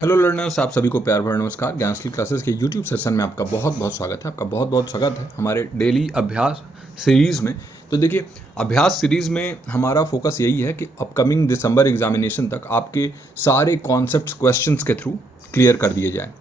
Hello learners, आप सभी को प्यार भरा नमस्कार। ज्ञानश्री क्लासेस के यूट्यूब सेशन में आपका बहुत बहुत स्वागत है। आपका बहुत बहुत स्वागत है हमारे डेली अभ्यास सीरीज़ में। तो देखिए, अभ्यास सीरीज़ में हमारा फोकस यही है कि अपकमिंग दिसंबर एग्जामिनेशन तक आपके सारे कॉन्सेप्ट्स क्वेश्चंस के थ्रू क्लियर कर दिए जाएँ।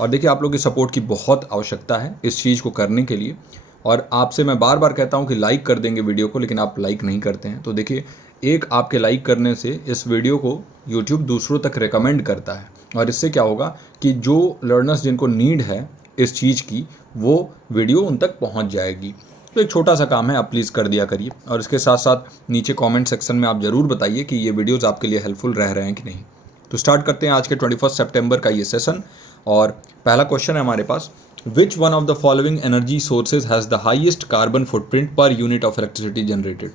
और देखिए, आप लोग की सपोर्ट की बहुत आवश्यकता है इस चीज़ को करने के लिए। और आपसे मैं बार बार कहता हूँ कि लाइक कर देंगे वीडियो को, लेकिन आप लाइक नहीं करते हैं। तो देखिए, एक आपके लाइक करने से इस वीडियो को यूट्यूब दूसरों तक रिकमेंड करता है, और इससे क्या होगा कि जो लर्नर्स जिनको नीड है इस चीज़ की, वो वीडियो उन तक पहुंच जाएगी। तो एक छोटा सा काम है, आप प्लीज़ कर दिया करिए। और इसके साथ साथ नीचे कमेंट सेक्शन में आप ज़रूर बताइए कि ये वीडियोस आपके लिए हेल्पफुल रह रहे हैं कि नहीं। तो स्टार्ट करते हैं आज के 21 सितंबर का ये सेशन। और पहला क्वेश्चन है हमारे पास, which one of the following energy sources has the highest carbon footprint per unit of electricity generated.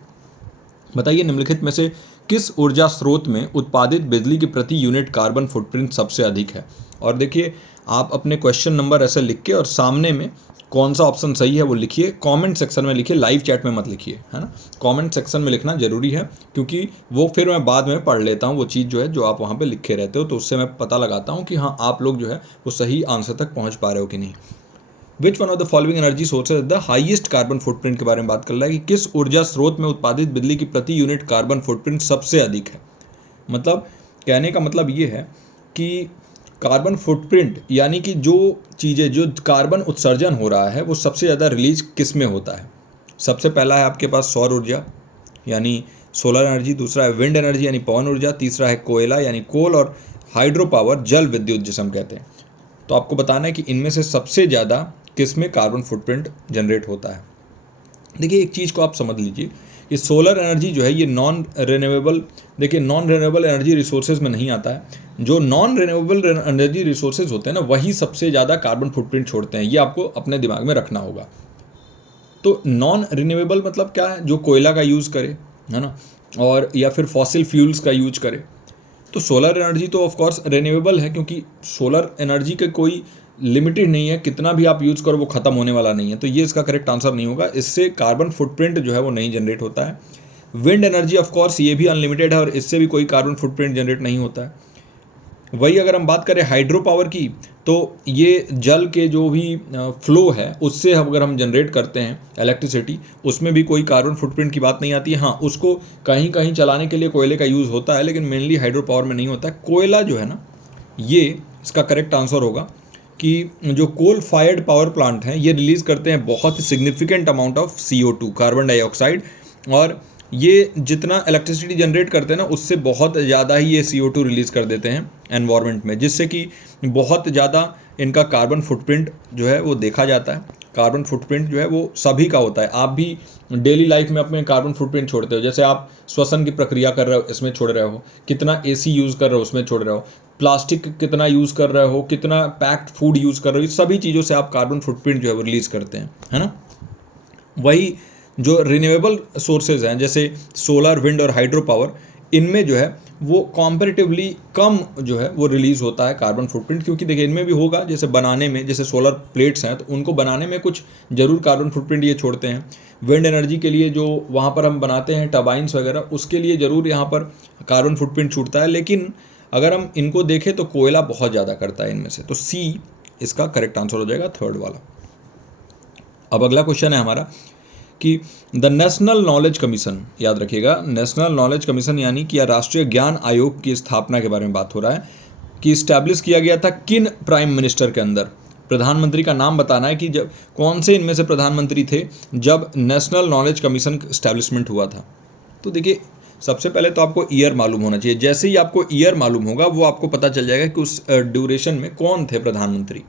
बताइए, निम्नलिखित में से किस ऊर्जा स्रोत में उत्पादित बिजली की प्रति यूनिट कार्बन फुटप्रिंट सबसे अधिक है। और देखिए, आप अपने क्वेश्चन नंबर ऐसे लिख के और सामने में कौन सा ऑप्शन सही है वो लिखिए। कमेंट सेक्शन में लिखिए, लाइव चैट में मत लिखिए, है ना। कमेंट सेक्शन में लिखना जरूरी है, क्योंकि वो फिर मैं बाद में पढ़ लेता हूँ वो चीज़ जो है जो आप वहाँ पे लिखे रहते हो, तो उससे मैं पता लगाता हूँ कि हाँ, आप लोग जो है वो सही आंसर तक पहुँच पा रहे हो कि नहीं। विच one of the following energy sources the highest carbon footprint के बारे में बात कर रहा है कि किस ऊर्जा स्रोत में उत्पादित बिजली की प्रति यूनिट कार्बन फुटप्रिंट सबसे अधिक है। मतलब कहने का मतलब ये है कि कार्बन फुटप्रिंट यानी कि जो चीज़ें, जो कार्बन उत्सर्जन हो रहा है वो सबसे ज़्यादा रिलीज किस में होता है। सबसे पहला है आपके पास सौर ऊर्जा यानी सोलर एनर्जी, दूसरा है विंड एनर्जी यानी पवन ऊर्जा, तीसरा है कोयला यानी कोल, और हाइड्रो पावर जल विद्युत जिसे हम कहते हैं। तो आपको बताना है कि इनमें से सबसे ज़्यादा किस में कार्बन फुटप्रिंट जनरेट होता है। देखिए, एक चीज़ को आप समझ लीजिए कि सोलर एनर्जी जो है ये नॉन रिन्यूएबल, देखिए नॉन रिन्यूएबल एनर्जी रिसोर्सेज में नहीं आता है। जो नॉन रिन्यूएबल एनर्जी रिसोर्सेज होते हैं ना, वही सबसे ज़्यादा कार्बन फुटप्रिंट छोड़ते हैं। ये आपको अपने दिमाग में रखना होगा। तो नॉन रिन्यूएबल मतलब क्या है? जो कोयला का यूज़ करे, है ना, और या फिर फॉसिल फ्यूल्स का यूज करे। तो सोलर एनर्जी तो ऑफ कोर्स रिन्यूएबल है, क्योंकि सोलर एनर्जी के कोई लिमिटेड नहीं है, कितना भी आप यूज़ करो वो ख़त्म होने वाला नहीं है। तो ये इसका करेक्ट आंसर नहीं होगा, इससे कार्बन फुटप्रिंट जो है वो नहीं जनरेट होता है। विंड एनर्जी ऑफ कोर्स ये भी अनलिमिटेड है और इससे भी कोई कार्बन फुटप्रिंट जनरेट नहीं होता है। वही अगर हम बात करें हाइड्रो पावर की, तो ये जल के जो भी फ्लो है उससे अगर हम जनरेट करते हैं इलेक्ट्रिसिटी, उसमें भी कोई कार्बन फुटप्रिंट की बात नहीं आती है। हाँ, उसको कहीं कहीं चलाने के लिए कोयले का यूज़ होता है, लेकिन मेनली हाइड्रो पावर में नहीं होता है। कोयला जो है ना, ये इसका करेक्ट आंसर होगा कि जो कोल फायर्ड पावर प्लांट हैं ये रिलीज़ करते हैं बहुत significant amount of CO2, carbon dioxide. और ये जितना इलेक्ट्रिसिटी जनरेट करते हैं ना, उससे बहुत ज़्यादा ही ये CO2 रिलीज़ कर देते हैं एनवायरनमेंट में, जिससे कि बहुत ज़्यादा इनका कार्बन फुटप्रिंट जो है वो देखा जाता है। कार्बन फुटप्रिंट जो है वो सभी का होता है। आप भी डेली लाइफ में अपने कार्बन फुटप्रिंट छोड़ते हो। जैसे आप श्वसन की प्रक्रिया कर रहे हो, इसमें छोड़ रहे हो, कितना AC यूज़ कर रहे हो उसमें छोड़ रहे हो, प्लास्टिक कितना यूज़ कर रहे हो, कितना पैक्ड फूड यूज़ कर रहे हो, इस सभी चीज़ों से आप कार्बन फुटप्रिंट जो है वो रिलीज़ करते हैं, है ना। वही जो रिन्यूएबल सोर्सेज हैं जैसे सोलर, विंड और हाइड्रो पावर, इनमें जो है वो कॉम्पैरेटिवली कम जो है वो रिलीज़ होता है कार्बन फुटप्रिंट। क्योंकि देखिए, इनमें भी होगा, जैसे बनाने में, जैसे सोलर प्लेट्स हैं तो उनको बनाने में कुछ ज़रूर कार्बन फुटप्रिंट ये छोड़ते हैं। विंड एनर्जी के लिए जो वहाँ पर हम बनाते हैं टर्बाइंस वगैरह, उसके लिए ज़रूर यहाँ पर कार्बन फुटप्रिंट छूटता है। लेकिन अगर हम इनको देखें तो कोयला बहुत ज़्यादा करता है इनमें से। तो C इसका करेक्ट आंसर हो जाएगा, थर्ड वाला। अब अगला क्वेश्चन है हमारा कि द नेशनल नॉलेज कमीशन, याद रखिएगा, नेशनल नॉलेज कमीशन यानी कि राष्ट्रीय ज्ञान आयोग की स्थापना के बारे में बात हो रहा है कि इस्टेब्लिश किया गया था किन प्राइम मिनिस्टर के अंदर। प्रधानमंत्री का नाम बताना है कि जब कौन से इनमें से प्रधानमंत्री थे जब नेशनल नॉलेज कमीशन इस्टेब्लिशमेंट हुआ था। तो देखिए, सबसे पहले तो आपको ईयर मालूम होना चाहिए। जैसे ही आपको ईयर मालूम होगा वो आपको पता चल जाएगा कि उस ड्यूरेशन में कौन थे प्रधानमंत्री।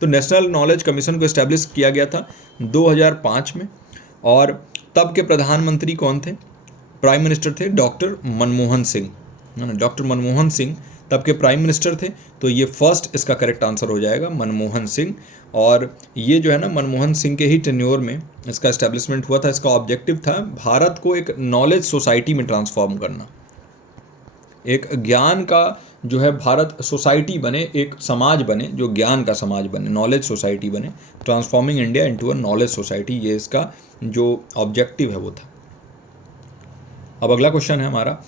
तो नेशनल नॉलेज कमीशन को इस्टेब्लिश किया गया था 2005 में। और तब के प्रधानमंत्री कौन थे? प्राइम मिनिस्टर थे डॉक्टर मनमोहन सिंह, है ना। डॉक्टर मनमोहन सिंह तब के प्राइम मिनिस्टर थे। तो ये फर्स्ट इसका करेक्ट आंसर हो जाएगा, मनमोहन सिंह। और ये जो है ना, मनमोहन सिंह के ही टेन्योर में इसका एस्टेब्लिशमेंट हुआ था। इसका ऑब्जेक्टिव था भारत को एक नॉलेज सोसाइटी में ट्रांसफॉर्म करना, एक ज्ञान का जो है भारत सोसाइटी बने, एक समाज बने जो ज्ञान का समाज बने, नॉलेज सोसाइटी बने, transforming India into a knowledge society, ये इसका जो ऑब्जेक्टिव है वो था। अब अगला क्वेश्चन है हमारा,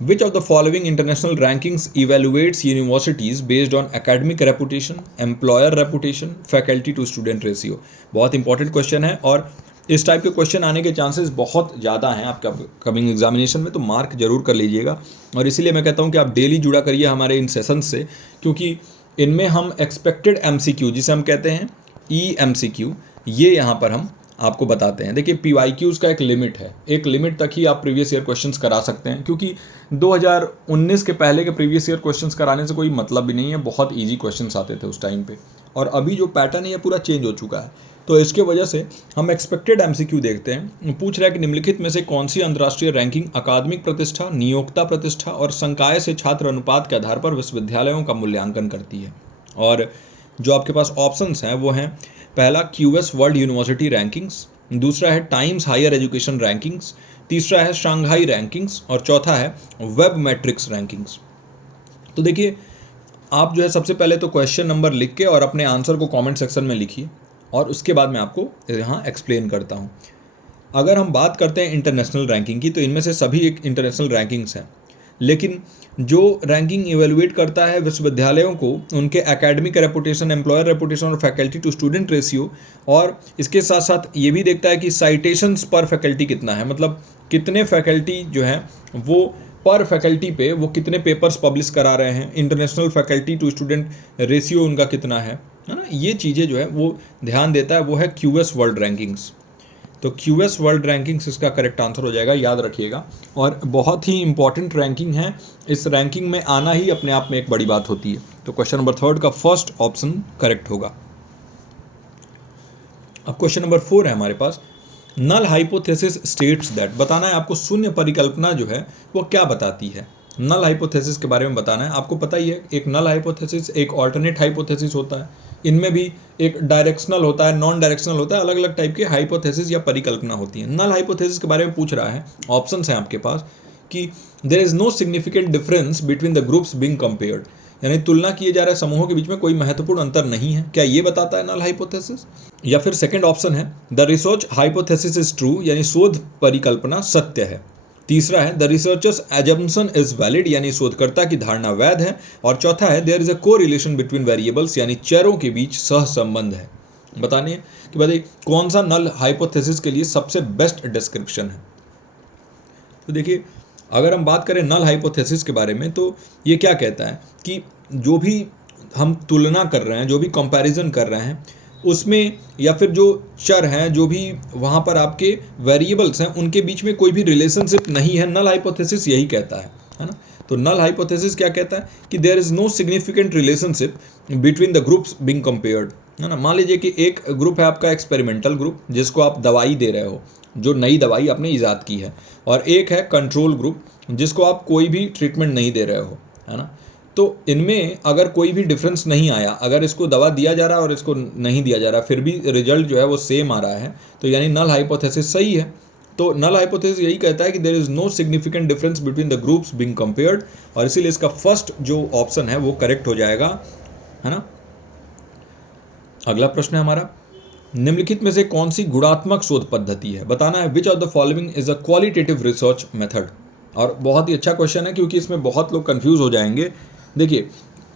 which of the following international rankings evaluates universities based on academic reputation, employer reputation, faculty to student ratio. बहुत इंपॉर्टेंट क्वेश्चन है और इस टाइप के क्वेश्चन आने के चांसेस बहुत ज़्यादा हैं आपका कमिंग एग्जामिनेशन में, तो मार्क जरूर कर लीजिएगा। और इसीलिए मैं कहता हूँ कि आप डेली जुड़ा करिए हमारे इन सेशंस से, क्योंकि इनमें हम एक्सपेक्टेड MCQ जिसे हम कहते हैं EMCQ, ये यहाँ पर हम आपको बताते हैं। देखिए PYQs का एक लिमिट है, एक लिमिट तक ही आप प्रीवियस ईयर क्वेश्चंस करा सकते हैं, क्योंकि 2019 के पहले के प्रीवियस ईयर क्वेश्चंस कराने से कोई मतलब भी नहीं है। बहुत इजी क्वेश्चंस आते थे उस टाइम पे, और अभी जो पैटर्न है ये पूरा चेंज हो चुका है। तो इसके वजह से हम एक्सपेक्टेड MCQ देखते हैं। पूछ रहा है कि निम्नलिखित में से कौन सी अंतर्राष्ट्रीय रैंकिंग अकादमिक प्रतिष्ठा, नियोक्ता प्रतिष्ठा और संकाय से छात्र अनुपात के आधार पर विश्वविद्यालयों का मूल्यांकन करती है। और जो आपके पास ऑप्शंस हैं वो हैं, पहला QS वर्ल्ड यूनिवर्सिटी रैंकिंग्स, दूसरा है टाइम्स हायर एजुकेशन रैंकिंग्स, तीसरा है शंघाई रैंकिंग्स और चौथा है वेब मैट्रिक्स रैंकिंग्स। तो देखिए आप जो है सबसे पहले तो क्वेश्चन नंबर लिख के और अपने आंसर को कमेंट सेक्शन में लिखिए, और उसके बाद मैं आपको यहाँ एक्सप्लेन करता हूँ। अगर हम बात करते हैं इंटरनेशनल रैंकिंग की, तो इनमें से सभी एक इंटरनेशनल रैंकिंग्स हैं, लेकिन जो रैंकिंग इवेलुएट करता है विश्वविद्यालयों को उनके एकेडमिक रेपुटेशन, एम्प्लॉयर रेपुटेशन और फैकल्टी टू स्टूडेंट रेशियो, और इसके साथ साथ ये भी देखता है कि साइटेशंस पर फैकल्टी कितना है, मतलब कितने फैकल्टी जो है वो पर फैकल्टी पे वो कितने पेपर्स पब्लिश करा रहे हैं, international faculty to student ratio उनका कितना है ना, ये चीज़ें जो है वो ध्यान देता है। वो है QS वर्ल्ड रैंकिंग्स। तो QS वर्ल्ड रैंकिंग्स इसका करेक्ट आंसर हो जाएगा, याद रखिएगा। और बहुत ही इंपॉर्टेंट रैंकिंग है, इस रैंकिंग में आना ही अपने आप में एक बड़ी बात होती है। तो क्वेश्चन नंबर 3 का फर्स्ट ऑप्शन करेक्ट होगा। अब क्वेश्चन नंबर 4 है हमारे पास, नल हाइपोथेसिस स्टेट्स दैट, बताना है आपको शून्य परिकल्पना जो है वो क्या बताती है। नल हाइपोथेसिस के बारे में बताना है। आपको पता ही है, एक नल हाइपोथेसिस, एक ऑल्टरनेट हाइपोथेसिस होता है, इनमें भी एक डायरेक्शनल होता है, नॉन डायरेक्शनल होता है, अलग अलग टाइप के हाइपोथेसिस या परिकल्पना होती है। नल हाइपोथेसिस के बारे में पूछ रहा है, ऑप्शंस हैं आपके पास कि there is no significant difference between the groups being compared, यानी तुलना किए जा रहे समूहों के बीच में कोई महत्वपूर्ण अंतर नहीं है। क्या ये बताता है नल हाइपोथेसिस? या फिर सेकंड ऑप्शन है the research hypothesis is true, यानी शोध परिकल्पना सत्य है। तीसरा है the researcher's assumption is valid, यानी शोधकर्ता की धारणा वैध है। और चौथा है there is a correlation between variables, यानी चरों के बीच सहसंबंध है। बताने कि बताइए कौन सा नल हाइपोथेसिस के लिए सबसे बेस्ट डिस्क्रिप्शन है। तो देखिए अगर हम बात करें नल हाइपोथेसिस के बारे में, तो ये क्या कहता है कि जो भी हम तुलना कर रहे हैं, जो भी कंपैरिजन कर रहे हैं, उसमें या फिर जो चर हैं, जो भी वहाँ पर आपके वेरिएबल्स हैं, उनके बीच में कोई भी रिलेशनशिप नहीं है। नल हाइपोथेसिस यही कहता है ना। तो नल हाइपोथेसिस क्या कहता है कि there is no significant relationship between the groups being compared, है ना। मान लीजिए कि एक ग्रुप है आपका एक्सपेरिमेंटल ग्रुप, जिसको आप दवाई दे रहे हो, जो नई दवाई आपने ईजाद की है, और एक है कंट्रोल ग्रुप, जिसको आप कोई भी ट्रीटमेंट नहीं दे रहे हो, है ना। तो इनमें अगर कोई भी डिफरेंस नहीं आया, अगर इसको दवा दिया जा रहा है और इसको नहीं दिया जा रहा, फिर भी रिजल्ट जो है वो सेम आ रहा है, तो यानी नल हाइपोथेसिस सही है। तो नल हाइपोथेसिस यही कहता है कि there is no significant difference between the groups being compared, और इसीलिए इसका फर्स्ट जो ऑप्शन है वो करेक्ट हो जाएगा, है ना। अगला प्रश्न है हमारा, निम्नलिखित में से कौन सी गुणात्मक शोध पद्धति है। बताना है विच of the following is a qualitative research method. और बहुत ही अच्छा क्वेश्चन है, क्योंकि इसमें बहुत लोग कंफ्यूज हो जाएंगे। देखिए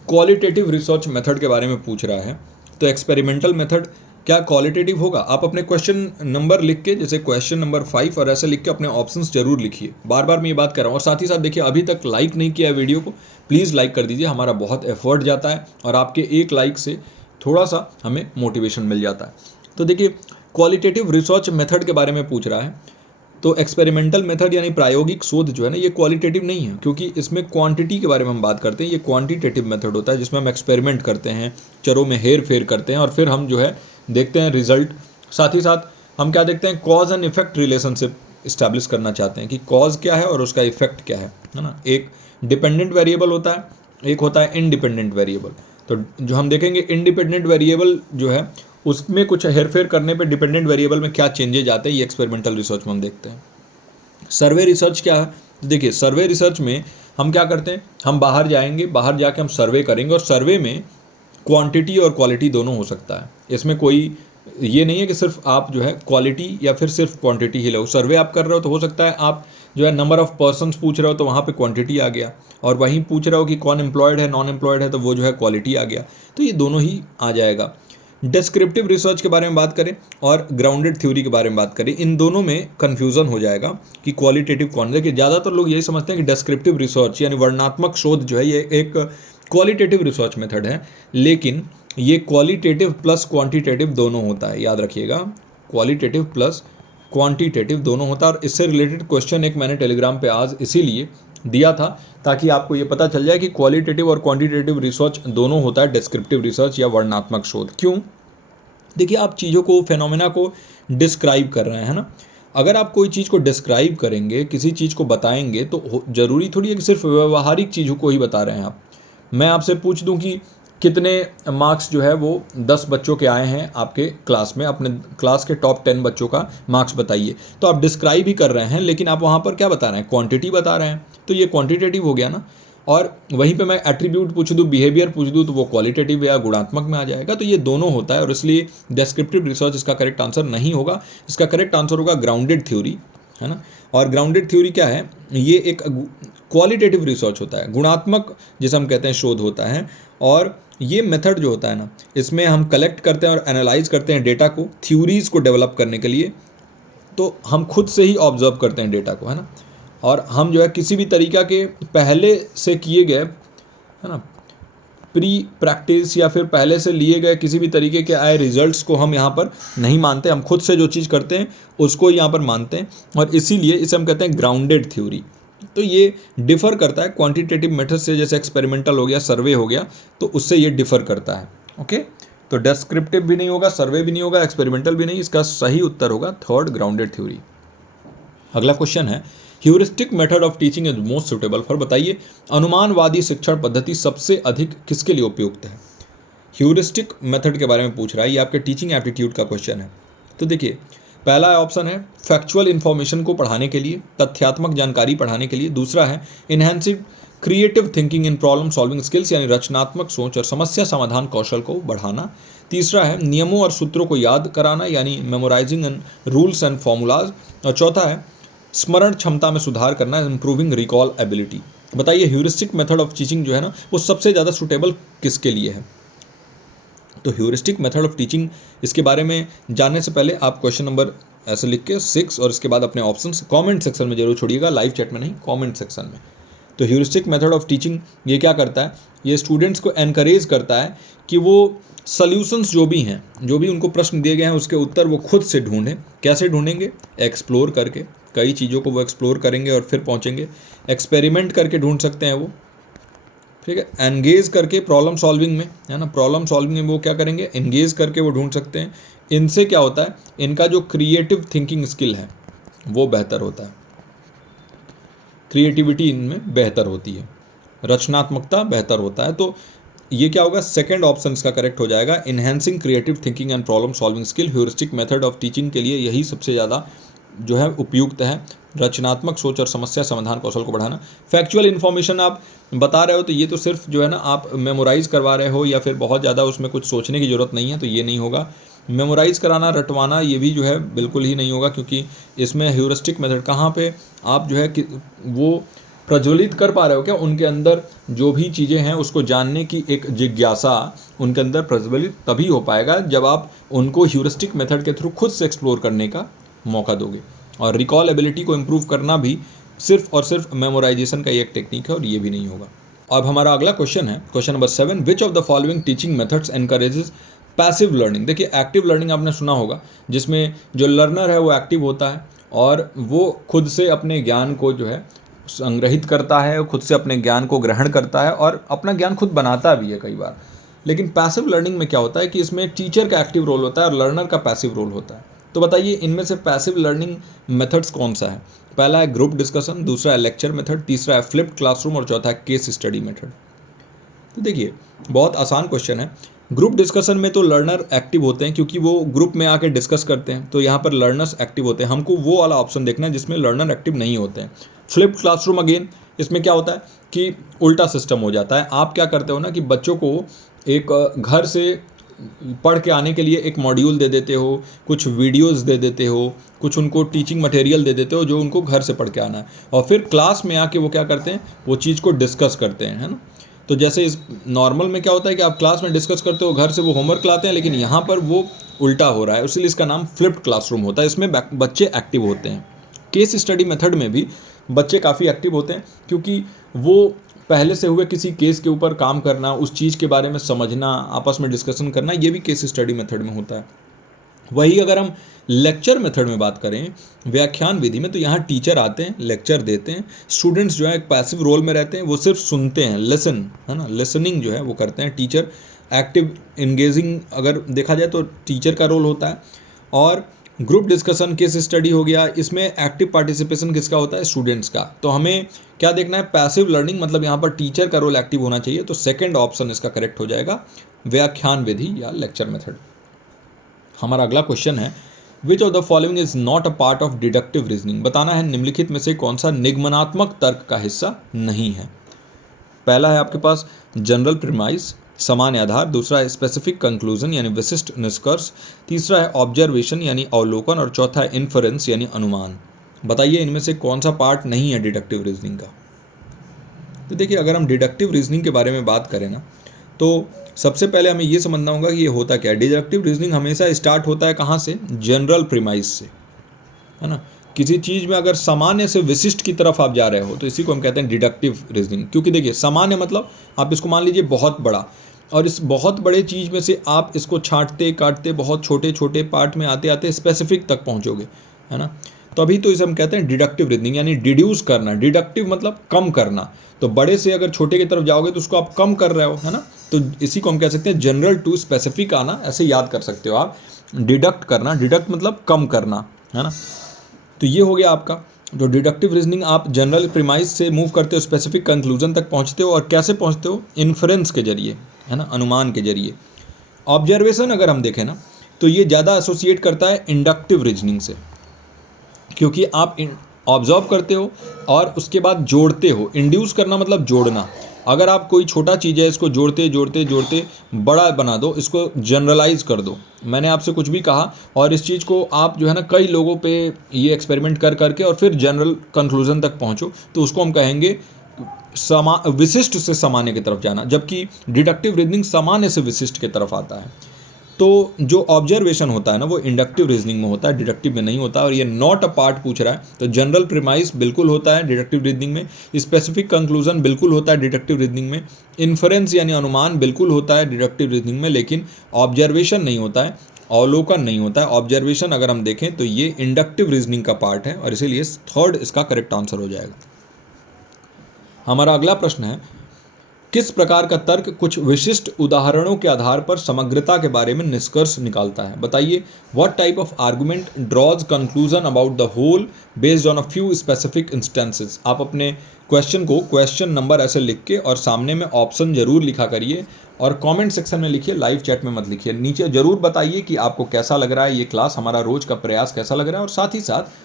क्वालिटेटिव रिसर्च मेथड के बारे में पूछ रहा है, तो एक्सपेरिमेंटल मेथड क्या क्वालिटेटिव होगा? आप अपने क्वेश्चन नंबर लिख के, जैसे क्वेश्चन नंबर 5 और ऐसे लिख के अपने ऑप्शंस जरूर लिखिए। बार बार मैं ये बात कर रहा हूँ। और साथ ही साथ देखिए, अभी तक लाइक नहीं किया है वीडियो को, प्लीज़ लाइक कर दीजिए, हमारा बहुत एफर्ट जाता है और आपके एक लाइक से थोड़ा सा हमें मोटिवेशन मिल जाता है। तो देखिए क्वालिटेटिव रिसर्च मेथड के बारे में पूछ रहा है, तो एक्सपेरिमेंटल मेथड यानी प्रायोगिक शोध जो है ना, ये क्वालिटेटिव नहीं है, क्योंकि इसमें क्वांटिटी के बारे में हम बात करते हैं। ये क्वांटिटेटिव मेथड होता है, जिसमें हम एक्सपेरिमेंट करते हैं, चरों में हेर फेर करते हैं, और फिर हम जो है देखते हैं रिजल्ट। साथ ही साथ हम क्या देखते हैं, cause and effect relationship establish करना चाहते हैं कि कॉज क्या है और उसका इफेक्ट क्या है ना। एक डिपेंडेंट वेरिएबल होता है, एक होता है इंडिपेंडेंट वेरिएबल। तो जो हम देखेंगे इंडिपेंडेंट वेरिएबल जो है, उसमें कुछ हेरफेर करने पे डिपेंडेंट वेरिएबल में क्या चेंजेज आते हैं, ये एक्सपेरिमेंटल रिसर्च में हम देखते हैं। सर्वे रिसर्च क्या है? देखिए सर्वे रिसर्च में हम क्या करते हैं, हम बाहर जाएंगे, बाहर जाके हम सर्वे करेंगे, और सर्वे में क्वांटिटी और क्वालिटी दोनों हो सकता है। इसमें कोई ये नहीं है कि सिर्फ आप जो है क्वालिटी या फिर सिर्फ क्वांटिटी ही लो। सर्वे आप कर रहे हो तो हो सकता है आप जो है नंबर ऑफ़ पर्सन्स पूछ रहे हो तो वहाँ पे क्वांटिटी आ गया, और वहीं पूछ रहे हो कि कौन एम्प्लॉयड है नॉन एम्प्लॉयड है तो वो जो है क्वालिटी आ गया। तो ये दोनों ही आ जाएगा। डिस्क्रिप्टिव रिसर्च के बारे में बात करें और ग्राउंडेड थ्योरी के बारे में बात करें, इन दोनों में कन्फ्यूज़न हो जाएगा कि क्वालिटेटिव कौन। देखिए ज़्यादातर लोग यही समझते हैं कि डिस्क्रिप्टिव रिसर्च यानी वर्णनात्मक शोध जो है ये एक क्वालिटेटिव रिसर्च मेथड है, लेकिन ये क्वालिटेटिव प्लस क्वांटिटेटिव दोनों होता है, याद रखिएगा, क्वालिटेटिव प्लस क्वांटिटेटिव दोनों होता है। और इससे रिलेटेड क्वेश्चन एक मैंने टेलीग्राम पे आज इसीलिए दिया था ताकि आपको ये पता चल जाए कि क्वालिटेटिव और क्वांटिटेटिव रिसर्च दोनों होता है डिस्क्रिप्टिव रिसर्च या वर्णनात्मक शोध। क्यों? देखिए, आप चीज़ों को, फेनोमेना को डिस्क्राइब कर रहे हैं ना। अगर आप कोई चीज़ को डिस्क्राइब करेंगे, किसी चीज़ को बताएंगे, तो ज़रूरी थोड़ी है कि सिर्फ व्यवहारिक चीज़ों को ही बता रहे हैं आप। मैं आपसे पूछ दूं कि कितने मार्क्स जो है वो 10 बच्चों के आए हैं आपके क्लास में, अपने क्लास के टॉप 10 बच्चों का मार्क्स बताइए, तो आप डिस्क्राइब ही कर रहे हैं, लेकिन आप वहाँ पर क्या बता रहे हैं? क्वांटिटी बता रहे हैं, तो ये क्वांटिटेटिव हो गया ना। और वहीं पे मैं एट्रीब्यूट पूछ दूँ, बिहेवियर पूछ दूँ, तो वो क्वालिटेटिव या गुणात्मक में आ जाएगा। तो ये दोनों होता है, और इसलिए डिस्क्रिप्टिव रिसर्च इसका करेक्ट आंसर नहीं होगा। इसका करेक्ट आंसर होगा ग्राउंडेड थ्योरी, है ना। और ग्राउंडेड थ्योरी क्या है? ये एक क्वालिटेटिव रिसर्च होता है, गुणात्मक जिसे हम कहते हैं शोध होता है। और ये मेथड जो होता है ना, इसमें हम कलेक्ट करते हैं और एनालाइज करते हैं डेटा को थ्योरीज को डेवलप करने के लिए। तो हम खुद से ही ऑब्जर्व करते हैं डेटा को, है ना। और हम जो है किसी भी तरीका के पहले से किए गए, है ना, प्री प्रैक्टिस या फिर पहले से लिए गए किसी भी तरीके के आए रिजल्ट्स को हम यहाँ पर नहीं मानते। हम खुद से जो चीज़ करते हैं उसको ही यहाँ पर मानते हैं, और इसीलिए इसे हम कहते हैं ग्राउंडेड थ्योरी। तो ये डिफ़र करता है क्वांटिटेटिव मेथड से, जैसे एक्सपेरिमेंटल हो गया, सर्वे हो गया, तो उससे ये डिफ़र करता है। ओके, तो डिस्क्रिप्टिव भी नहीं होगा, सर्वे भी नहीं होगा, एक्सपेरिमेंटल भी नहीं। इसका सही उत्तर होगा थर्ड, ग्राउंडेड थ्योरी। अगला क्वेश्चन है, heuristic method of teaching is most suitable for, बताइए अनुमानवादी शिक्षण पद्धति सबसे अधिक किसके लिए उपयुक्त है? ह्यूरिस्टिक मेथड के बारे में पूछ रहा है, ये आपके टीचिंग एप्टीट्यूड का क्वेश्चन है। तो देखिए, पहला ऑप्शन है फैक्चुअल इन्फॉर्मेशन को पढ़ाने के लिए, तथ्यात्मक जानकारी पढ़ाने के लिए। दूसरा है enhancing creative thinking in problem solving skills, यानी रचनात्मक सोच और समस्या समाधान कौशल को बढ़ाना। तीसरा है नियमों और सूत्रों को याद कराना, यानी memorising and rules and formulas. और चौथा है स्मरण क्षमता में सुधार करना, इम्प्रूविंग रिकॉल एबिलिटी। बताइए ह्यूरिस्टिक मेथड ऑफ टीचिंग जो है ना, वो सबसे ज़्यादा सूटेबल किसके लिए है? तो ह्यूरिस्टिक मेथड ऑफ टीचिंग, इसके बारे में जानने से पहले आप क्वेश्चन नंबर ऐसे लिख के 6 और इसके बाद अपने ऑप्शंस कमेंट सेक्शन में जरूर छोड़िएगा, लाइव चैट में नहीं, कमेंट सेक्शन में। तो ह्यूरिस्टिक मेथड ऑफ टीचिंग ये क्या करता है? ये स्टूडेंट्स को एनकरेज करता है कि वो सॉल्यूशंस जो भी हैं, जो भी उनको प्रश्न दिए गए हैं उसके उत्तर वो खुद से ढूंढें। कैसे ढूंढेंगे? एक्सप्लोर करके, कई चीज़ों को वो एक्सप्लोर करेंगे और फिर पहुँचेंगे। एक्सपेरिमेंट करके ढूंढ सकते हैं वो, ठीक है। एंगेज करके प्रॉब्लम सॉल्विंग में, है ना, प्रॉब्लम सॉल्विंग में वो क्या करेंगे? एंगेज करके वो ढूंढ सकते हैं। इनसे क्या होता है? इनका जो क्रिएटिव थिंकिंग स्किल है वो बेहतर होता है, क्रिएटिविटी इनमें बेहतर होती है, रचनात्मकता बेहतर होता है। तो ये क्या होगा? सेकंड ऑप्शन इसका करेक्ट हो जाएगा, enhancing creative thinking and problem solving skill. Heuristic method of teaching के लिए यही सबसे ज़्यादा जो है उपयुक्त है, रचनात्मक सोच और समस्या समाधान कौशल को बढ़ाना। फैक्चुअल इन्फॉर्मेशन आप बता रहे हो तो ये तो सिर्फ जो है ना आप मेमोराइज़ करवा रहे हो, या फिर बहुत ज़्यादा उसमें कुछ सोचने की ज़रूरत नहीं है, तो ये नहीं होगा। मेमोराइज़ कराना, रटवाना, ये भी जो है बिल्कुल ही नहीं होगा, क्योंकि इसमें ह्यूरिस्टिक मेथड कहाँ पे आप जो है कि वो प्रज्वलित कर पा रहे हो क्या? उनके अंदर जो भी चीज़ें हैं उसको जानने की एक जिज्ञासा उनके अंदर प्रज्वलित तभी हो पाएगा जब आप उनको ह्यूरिस्टिक मेथड के थ्रू खुद से एक्सप्लोर करने का मौका दोगे। और रिकॉल एबिलिटी को इम्प्रूव करना भी सिर्फ और सिर्फ मेमोराइजेशन का ही एक टेक्निक है, और ये भी नहीं होगा। अब हमारा अगला क्वेश्चन है, question number 7, which of the following teaching methods encourages passive learning. देखिए, एक्टिव लर्निंग आपने सुना होगा, जिसमें जो लर्नर है वो एक्टिव होता है और वो खुद से अपने ज्ञान को जो है संग्रहित करता है, खुद से अपने ज्ञान को ग्रहण करता है और अपना ज्ञान खुद बनाता भी है कई बार। लेकिन पैसिव लर्निंग में क्या होता है कि इसमें टीचर का एक्टिव रोल होता है और लर्नर का पैसिव रोल होता है। तो बताइए इनमें से पैसिव लर्निंग मेथड्स कौन सा है? पहला है ग्रुप डिस्कशन, दूसरा है लेक्चर मेथड, तीसरा है फ्लिप्ड क्लासरूम और चौथा है केस स्टडी मेथड। तो देखिए, बहुत आसान क्वेश्चन है। ग्रुप डिस्कशन में तो लर्नर एक्टिव होते हैं क्योंकि वो ग्रुप में आके डिस्कस करते हैं, तो यहाँ पर लर्नर्स एक्टिव होते हैं। हमको वो वाला ऑप्शन देखना है जिसमें लर्नर एक्टिव नहीं होते हैं। फ्लिप्ड क्लासरूम अगेन, इसमें क्या होता है कि उल्टा सिस्टम हो जाता है। आप क्या करते हो ना कि बच्चों को एक घर से पढ़ के आने के लिए एक मॉड्यूल दे देते हो, कुछ वीडियोस दे देते हो, कुछ उनको टीचिंग मटेरियल दे देते हो जो उनको घर से पढ़ के आना है, और फिर क्लास में आके वो क्या करते हैं, वो चीज़ को डिस्कस करते हैं, है ना। तो जैसे इस नॉर्मल में क्या होता है कि आप क्लास में डिस्कस करते हो, घर से वो होमवर्क लाते हैं, लेकिन यहाँ पर वो उल्टा हो रहा है, इसलिए इसका नाम फ्लिप्ड क्लासरूम होता है। इसमें बच्चे एक्टिव होते हैं। केस स्टडी मेथड में भी बच्चे काफ़ी एक्टिव होते हैं, क्योंकि वो पहले से हुए किसी केस के ऊपर काम करना, उस चीज़ के बारे में समझना, आपस में डिस्कशन करना, ये भी केस स्टडी मेथड में होता है। वही अगर हम लेक्चर मेथड में बात करें, व्याख्यान विधि में, तो यहाँ टीचर आते हैं, लेक्चर देते हैं, स्टूडेंट्स जो है एक पैसिव रोल में रहते हैं, वो सिर्फ सुनते हैं, लिसन, है ना, लिसनिंग जो है वो करते हैं। टीचर एक्टिव इंगेजिंग अगर देखा जाए तो टीचर का रोल होता है। और ग्रुप डिस्कशन, केस स्टडी हो गया, इसमें एक्टिव पार्टिसिपेशन किसका होता है, स्टूडेंट्स का। तो हमें क्या देखना है, पैसिव लर्निंग, मतलब यहाँ पर टीचर का रोल एक्टिव होना चाहिए। तो सेकंड ऑप्शन इसका करेक्ट हो जाएगा, व्याख्यान विधि या लेक्चर मेथड। हमारा अगला क्वेश्चन है, विच of the following is not a part of deductive reasoning. बताना है निम्नलिखित में से कौन सा निगमनात्मक तर्क का हिस्सा नहीं है। पहला है आपके पास जनरल प्रीमाइस, सामान्य आधार। दूसरा है स्पेसिफिक कंक्लूजन यानी विशिष्ट निष्कर्ष। तीसरा है ऑब्जर्वेशन यानी अवलोकन। और चौथा है इन्फरेंस यानी अनुमान। बताइए इनमें से कौन सा पार्ट नहीं है डिडक्टिव रीजनिंग का। तो देखिए, अगर हम डिडक्टिव रीजनिंग के बारे में बात करें ना, तो सबसे पहले हमें ये समझना होगा कि ये होता क्या है। डिडक्टिव रीजनिंग हमेशा स्टार्ट होता है कहाँ से, जनरल प्रीमाइस से, है ना। किसी चीज़ में अगर सामान्य से विशिष्ट की तरफ आप जा रहे हो तो इसी को हम कहते हैं डिडक्टिव रीजनिंग। क्योंकि देखिए, सामान्य मतलब आप इसको मान लीजिए बहुत बड़ा, और इस बहुत बड़े चीज़ में से आप इसको छांटते काटते बहुत छोटे छोटे पार्ट में आते आते स्पेसिफिक तक पहुंचोगे, है ना। तभी तो इसे हम कहते हैं डिडक्टिव रीजनिंग, यानी डिड्यूस करना। डिडक्टिव मतलब कम करना। तो बड़े से अगर छोटे की तरफ जाओगे तो उसको आप कम कर रहे हो, है ना। तो इसी को हम कह सकते हैं जनरल टू स्पेसिफिक आना, ऐसे याद कर सकते हो आप। डिडक्ट करना, डिडक्ट मतलब कम करना, है ना। तो ये हो गया आपका। तो डिडक्टिव रीजनिंग आप जनरल प्रीमाइस से मूव करते हो, स्पेसिफिक कंक्लूजन तक पहुंचते हो। और कैसे पहुंचते हो, इन्फ्रेंस के जरिए, है ना, अनुमान के जरिए। ऑब्जर्वेशन अगर हम देखें ना, तो ये ज़्यादा एसोसिएट करता है इंडक्टिव रीजनिंग से, क्योंकि आप ऑब्जर्व करते हो और उसके बाद जोड़ते हो। इंड्यूस करना मतलब जोड़ना। अगर आप कोई छोटा चीज़ है, इसको जोड़ते जोड़ते जोड़ते बड़ा बना दो, इसको जनरलाइज कर दो। मैंने आपसे कुछ भी कहा और इस चीज़ को आप जो है ना कई लोगों पे ये एक्सपेरिमेंट कर करके और फिर जनरल कंक्लूजन तक पहुँचो, तो उसको हम कहेंगे विशिष्ट से सामान्य की तरफ जाना। जबकि डिडक्टिव रीजनिंग सामान्य से विशिष्ट की तरफ आता है। तो जो ऑब्जर्वेशन होता है ना, वो इंडक्टिव रीजनिंग में होता है, डिडक्टिव में नहीं होता। और ये नॉट अ पार्ट पूछ रहा है, तो जनरल प्रीमाइस बिल्कुल होता है डिडक्टिव रीजनिंग में, स्पेसिफिक कंक्लूजन बिल्कुल होता है डिडक्टिव रीजनिंग में, इन्फरेंस यानी अनुमान बिल्कुल होता है डिडक्टिव रीजनिंग में, लेकिन ऑब्जर्वेशन नहीं होता है, अवलोकन नहीं होता है। ऑब्जर्वेशन अगर हम देखें तो ये इंडक्टिव रीजनिंग का पार्ट है, और इसीलिए थर्ड इसका करेक्ट आंसर हो जाएगा। हमारा अगला प्रश्न है, किस प्रकार का तर्क कुछ विशिष्ट उदाहरणों के आधार पर समग्रता के बारे में निष्कर्ष निकालता है। बताइए, what type of argument draws conclusion about the whole based on a few specific instances. आप अपने क्वेश्चन को क्वेश्चन नंबर ऐसे लिख के और सामने में ऑप्शन जरूर लिखा करिए, और कमेंट सेक्शन में लिखिए, लाइव चैट में मत लिखिए। नीचे जरूर बताइए कि आपको कैसा लग रहा है ये क्लास, हमारा रोज का प्रयास कैसा लग रहा है। और साथ ही साथ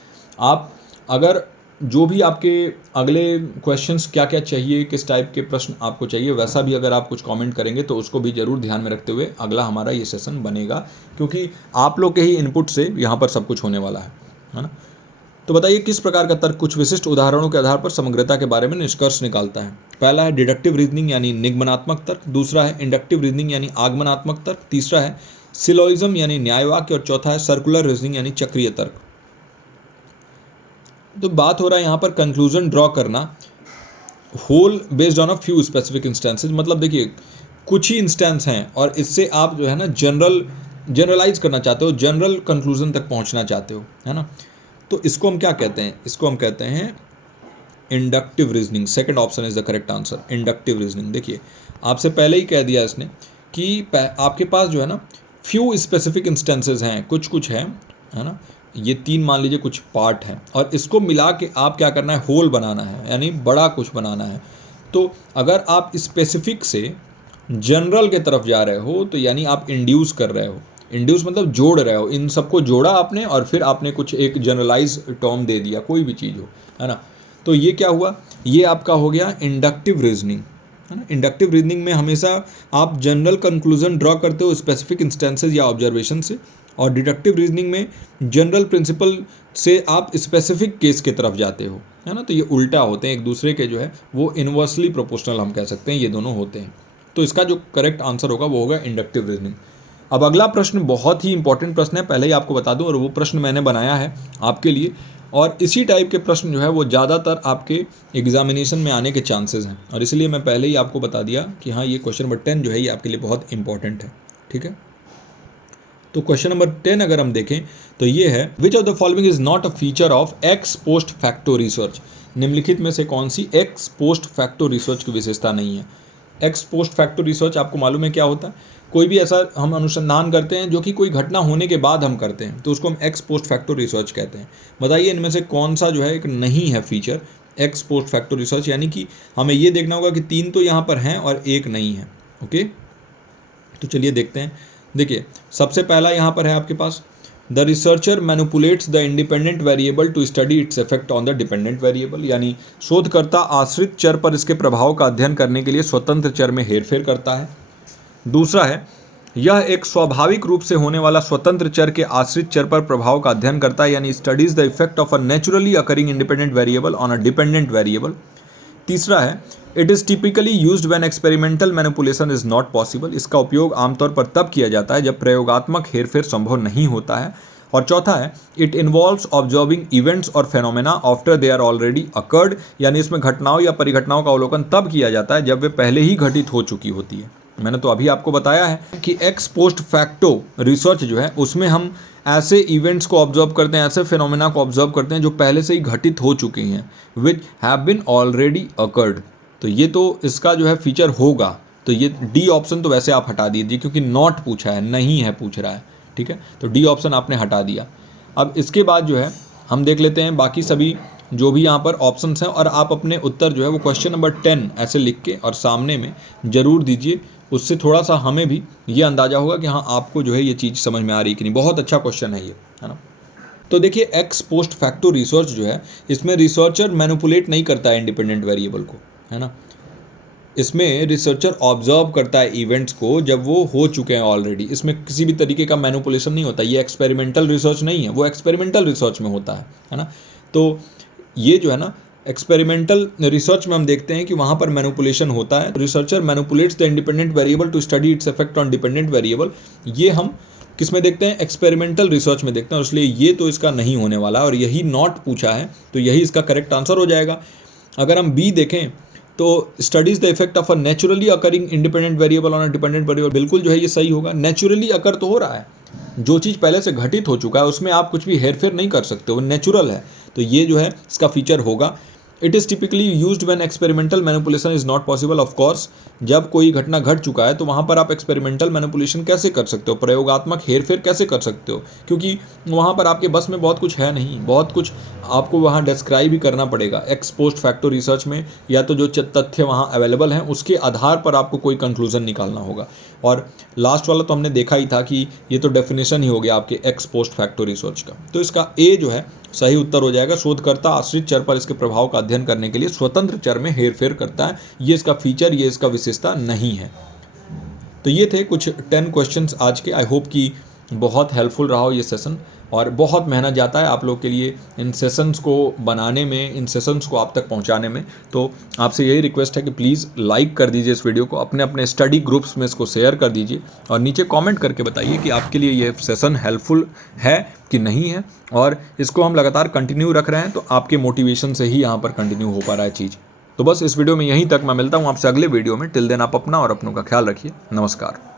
आप अगर जो भी आपके अगले क्वेश्चंस क्या क्या चाहिए, किस टाइप के प्रश्न आपको चाहिए, वैसा भी अगर आप कुछ कमेंट करेंगे तो उसको भी ज़रूर ध्यान में रखते हुए अगला हमारा ये सेशन बनेगा, क्योंकि आप लोग के ही इनपुट से यहाँ पर सब कुछ होने वाला है ना। तो बताइए, किस प्रकार का तर्क कुछ विशिष्ट उदाहरणों के आधार पर समग्रता के बारे में निष्कर्ष निकालता है। पहला है डिडक्टिव रीजनिंग यानी निगमनात्मक तर्क। दूसरा है इंडक्टिव रीजनिंग यानी आगमनात्मक तर्क। तीसरा है सिलोइज्म यानी न्यायवाक्य। और चौथा है सर्कुलर रीजनिंग यानी चक्रीय तर्क। तो बात हो रहा है यहाँ पर कंक्लूजन ड्रॉ करना, whole based on a few specific instances. मतलब देखिए, कुछ ही इंस्टेंस हैं और इससे आप जो है ना जनरलाइज करना चाहते हो, जनरल कंक्लूजन तक पहुँचना चाहते हो, है ना। तो इसको हम क्या कहते हैं, इसको हम कहते हैं inductive reasoning. Second option is the correct answer, inductive reasoning. देखिए, आपसे पहले ही कह दिया इसने कि आपके पास जो है ना फ्यू स्पेसिफिक इंस्टेंसेस हैं, कुछ कुछ है ना। ये तीन मान लीजिए कुछ पार्ट हैं, और इसको मिला के आप क्या करना है, होल बनाना है, यानी बड़ा कुछ बनाना है। तो अगर आप स्पेसिफिक से जनरल के तरफ जा रहे हो तो यानी आप इंड्यूस कर रहे हो। इंड्यूस मतलब जोड़ रहे हो, इन सबको जोड़ा आपने और फिर आपने कुछ एक जनरलाइज टर्म दे दिया, कोई भी चीज़ हो, है ना। तो ये क्या हुआ, ये आपका हो गया इंडक्टिव रीजनिंग, है ना। इंडक्टिव रीजनिंग में हमेशा आप जनरल कंक्लूजन ड्रॉ करते हो स्पेसिफिक इंस्टेंसेस या ऑब्जर्वेशन से, और डिडक्टिव रीजनिंग में जनरल प्रिंसिपल से आप स्पेसिफिक केस की तरफ जाते हो, है ना। तो ये उल्टा होते हैं एक दूसरे के, जो है वो इन्वर्सली प्रोपोर्शनल हम कह सकते हैं, ये दोनों होते हैं। तो इसका जो करेक्ट आंसर होगा वो होगा इंडक्टिव रीजनिंग। अब अगला प्रश्न बहुत ही इंपॉर्टेंट प्रश्न है, पहले ही आपको बता दूं, और वो प्रश्न मैंने बनाया है आपके लिए, और इसी टाइप के प्रश्न जो है वो ज़्यादातर आपके एग्जामिनेशन में आने के चांसेस हैं, और इसलिए मैं पहले ही आपको बता दिया कि हाँ ये क्वेश्चन नंबर 10 जो है ये आपके लिए बहुत इंपॉर्टेंट है, ठीक है। तो क्वेश्चन नंबर 10 अगर हम देखें तो ये है, विच of the following is not a feature of x post facto research. निम्नलिखित में से कौन सी एक्स पोस्ट फैक्टो रिसर्च की विशेषता नहीं है। एक्स पोस्ट फैक्टो रिसर्च आपको मालूम है क्या होता है, कोई भी ऐसा हम अनुसंधान करते हैं जो कि कोई घटना होने के बाद हम करते हैं, तो उसको हम एक्स पोस्ट फैक्टो रिसर्च कहते हैं। बताइए इनमें से कौन सा जो है एक नहीं है feature x post facto research, यानी कि हमें ये देखना होगा कि 3 तो यहाँ पर हैं और एक नहीं है। ओके, तो चलिए देखते हैं। देखिए सबसे पहला यहाँ पर है आपके पास, the researcher manipulates the independent variable to study its effect on the dependent variable, यानी शोधकर्ता आश्रित चर पर इसके प्रभाव का अध्ययन करने के लिए स्वतंत्र चर में हेरफेर करता है। दूसरा है, यह एक स्वाभाविक रूप से होने वाला स्वतंत्र चर के आश्रित चर पर प्रभाव का अध्ययन करता है, यानी studies the effect of a naturally occurring independent variable on a dependent variable. तीसरा है, it is typically used when experimental manipulation is not possible, इसका उपयोग आमतौर पर तब किया जाता है जब प्रयोगात्मक हेरफेर संभव नहीं होता है। और चौथा है, इट इन्वॉल्व्स ऑब्जर्विंग इवेंट्स और phenomena after they are already occurred, यानी इसमें घटनाओं या परिघटनाओं का अवलोकन तब किया जाता है जब वे पहले ही घटित हो चुकी होती है। मैंने तो अभी आपको बताया है कि एक्स पोस्ट फैक्टो रिसर्च जो है उसमें हम ऐसे इवेंट्स को ऑब्जर्व करते हैं, ऐसे फिनोमेना को ऑब्जर्व करते हैं जो पहले से ही घटित हो चुके हैं, which have been already occurred. तो ये तो इसका जो है फीचर होगा, तो ये डी ऑप्शन तो वैसे आप हटा दीजिए क्योंकि नॉट पूछा है, नहीं है पूछ रहा है, ठीक है। तो डी ऑप्शन आपने हटा दिया। अब इसके बाद जो है हम देख लेते हैं बाकी सभी जो भी यहाँ पर ऑप्शंस हैं, और आप अपने उत्तर जो है वो क्वेश्चन नंबर 10 ऐसे लिख के और सामने में ज़रूर दीजिए। उससे थोड़ा सा हमें भी ये अंदाज़ा होगा कि हाँ आपको जो है ये चीज़ समझ में आ रही कि नहीं। बहुत अच्छा क्वेश्चन है ये, है ना। तो देखिए एक्स पोस्ट फैक्टो रिसर्च जो है इसमें रिसर्चर मैनिपुलेट नहीं करता है इंडिपेंडेंट वेरिएबल को, है ना। इसमें रिसर्चर ऑब्जर्व करता है इवेंट्स को जब वो हो चुके हैं ऑलरेडी। इसमें किसी भी तरीके का मैनिपुलेशन नहीं होता, ये एक्सपेरिमेंटल रिसर्च नहीं है, वो एक्सपेरिमेंटल रिसर्च में होता है ना। तो ये जो है ना एक्सपेरिमेंटल रिसर्च में हम देखते हैं कि वहाँ पर मैनिपुलेशन होता है। Researcher manipulates the independent variable to study its effect on dependent variable, ये हम किस में देखते हैं, एक्सपेरिमेंटल रिसर्च में देखते हैं, और इसलिए ये तो इसका नहीं होने वाला, और यही नॉट पूछा है तो यही इसका करेक्ट आंसर हो जाएगा। अगर हम बी देखें तो studies the effect of a naturally occurring independent variable on a dependent variable, बिल्कुल जो है ये सही होगा। नेचुरली अकर तो हो रहा है, जो चीज़ पहले से घटित हो चुका है उसमें आप कुछ भी हेरफेर नहीं कर सकते, वो नेचुरल है, तो ये जो है इसका फीचर होगा। It is typically used when experimental manipulation is not possible. Of course जब कोई घटना घट चुका है तो वहाँ पर आप एक्सपेरिमेंटल मैनिपुलेशन कैसे कर सकते हो, प्रयोगात्मक हेरफेर कैसे कर सकते हो, क्योंकि वहाँ पर आपके बस में बहुत कुछ है नहीं, बहुत कुछ आपको वहाँ डिस्क्राइब ही करना पड़ेगा एक्स पोस्ट फैक्टो रिसर्च में, या तो जो तथ्य वहाँ अवेलेबल हैं उसके आधार पर आपको कोई कंक्लूजन निकालना होगा। और लास्ट वाला तो हमने देखा ही था कि ये तो डेफिनेशन ही हो गया आपके एक्स पोस्ट फैक्टो रिसर्च का। तो इसका ए जो है सही उत्तर हो जाएगा, शोधकर्ता आश्रित चर पर इसके प्रभाव का अध्ययन करने के लिए स्वतंत्र चर में हेरफेर करता है, ये इसका फीचर, ये इसका विशेषता नहीं है। तो ये थे कुछ 10 क्वेश्चंस आज के। आई होप कि बहुत हेल्पफुल रहा हो ये सेशन, और बहुत मेहनत जाता है आप लोग के लिए इन सेशंस को बनाने में, इन सेशंस को आप तक पहुंचाने में। तो आपसे यही रिक्वेस्ट है कि प्लीज़ लाइक कर दीजिए इस वीडियो को, अपने अपने स्टडी ग्रुप्स में इसको शेयर कर दीजिए, और नीचे कमेंट करके बताइए कि आपके लिए ये सेशन हेल्पफुल है कि नहीं है, और इसको हम लगातार कंटिन्यू रख रहे हैं तो आपके मोटिवेशन से ही यहाँ पर कंटिन्यू हो पा रहा है चीज़। तो बस इस वीडियो में यहीं तक, मैं मिलता हूँ आपसे अगले वीडियो में। टिल देन आप अपना और अपनों का ख्याल रखिए। नमस्कार।